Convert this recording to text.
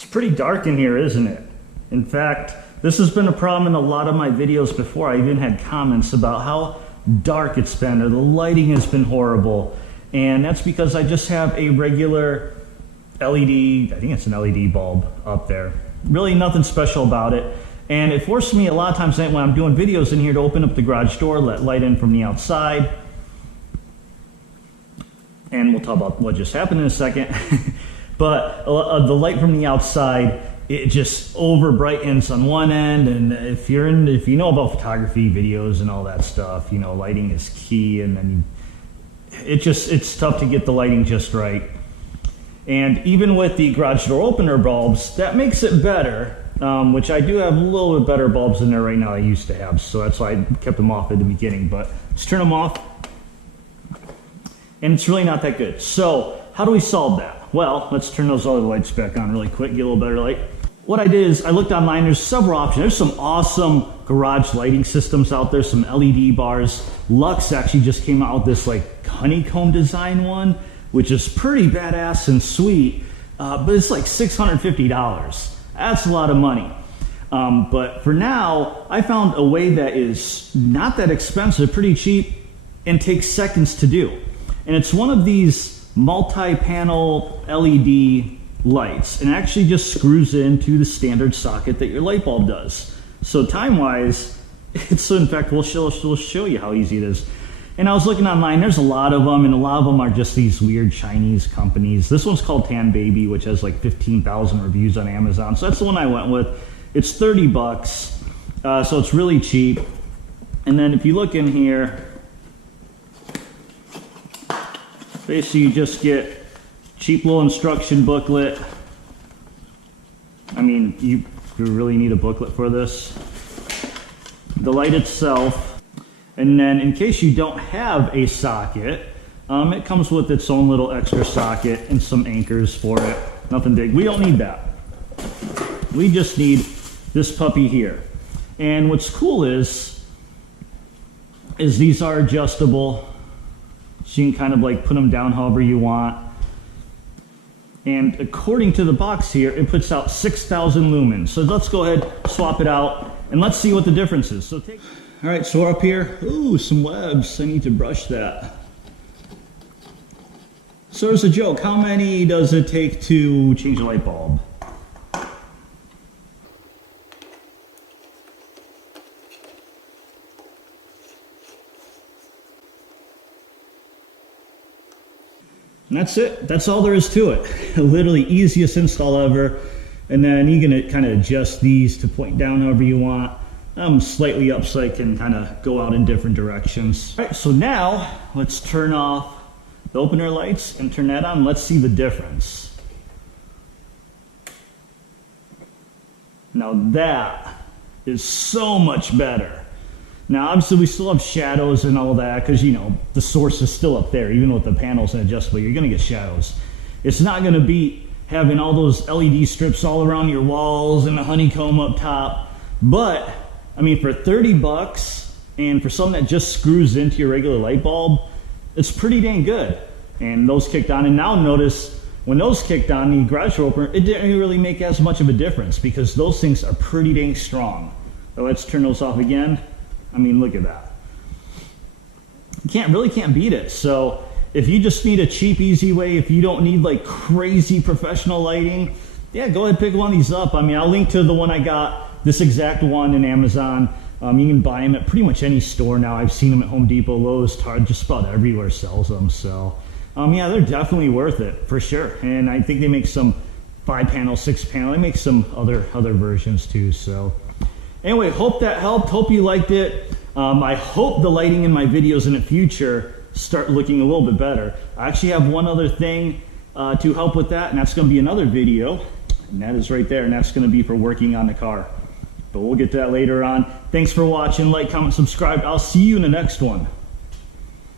It's pretty dark in here, isn't it? In fact, this has been a problem in a lot of my videos before. I even had comments about how dark it's been, or the lighting has been horrible. And that's because I just have a regular LED, I think it's an LED bulb up there. Really nothing special about it. And it forced me a lot of times when I'm doing videos in here to open up the garage door, let light in from the outside. And we'll talk about what just happened in a second. But the light from the outside, it just over brightens on one end. And if you know about photography, videos and all that stuff, you know, lighting is key. And then it's tough to get the lighting just right. And even with the garage door opener bulbs, that makes it better. Which I do have a little bit better bulbs in there right now than I used to have, so that's why I kept them off at the beginning. But let's turn them off, and it's really not that good. So how do we solve that? Well, let's turn those other lights back on really quick, get a little better light. What I did is I looked online. There's several options. There's some awesome garage lighting systems out there, some LED bars. Lux actually just came out with this like honeycomb design one, which is pretty badass and sweet, but it's like $650. That's a lot of money. But for now, I found a way that is not that expensive, pretty cheap, and takes seconds to do. And it's one of these multi-panel LED lights, and it actually just screws into the standard socket that your light bulb does. So time-wise, in fact, we'll show you how easy it is. And I was looking online, there's a lot of them, and a lot of them are just these weird Chinese companies. This one's called Tanbaby, which has like 15,000 reviews on Amazon. So that's the one I went with. It's 30 bucks, so it's really cheap. And then if you look in here, basically you just get cheap little instruction booklet. I mean, you really need a booklet for this. The light itself. And then in case you don't have a socket, it comes with its own little extra socket and some anchors for it. Nothing big. We don't need that. We just need this puppy here. And what's cool is these are adjustable. So you can kind of like put them down however you want. And according to the box here, it puts out 6,000 lumens. So let's go ahead, swap it out, and let's see what the difference is. So all right, so we're up here. Ooh, some webs. I need to brush that. So there's a joke. How many does it take to change a light bulb? And that's it. That's all there is to it. Literally easiest install ever. And then you can kind of adjust these to point down however you want. Slightly up so I can kind of go out in different directions. All right, so now let's turn off the opener lights and turn that on. Let's see the difference. Now that is so much better. Now obviously we still have shadows and all that because, you know, the source is still up there. Even with the panels and adjustable, you're going to get shadows. It's not going to beat having all those LED strips all around your walls and a honeycomb up top. But I mean, for 30 bucks and for something that just screws into your regular light bulb, it's pretty dang good. And those kicked on, and now notice when those kicked on, the garage door opener, it didn't really make as much of a difference because those things are pretty dang strong. So let's turn those off again. I mean, look at that. You really can't beat it. So if you just need a cheap, easy way, if you don't need like crazy professional lighting, yeah, go ahead and pick one of these up. I mean, I'll link to the one I got. This exact one in Amazon. You can buy them at pretty much any store now. I've seen them at Home Depot, Lowe's, Target, just about everywhere sells them. So, yeah, they're definitely worth it for sure. And I think they make some 5-panel, 6-panel. They make some other versions too. So, anyway, hope that helped. Hope you liked it. I hope the lighting in my videos in the future start looking a little bit better. I actually have one other thing to help with that, and that's going to be another video. And that is right there, and that's going to be for working on the car. But we'll get to that later on. Thanks for watching. Like, comment, subscribe. I'll see you in the next one.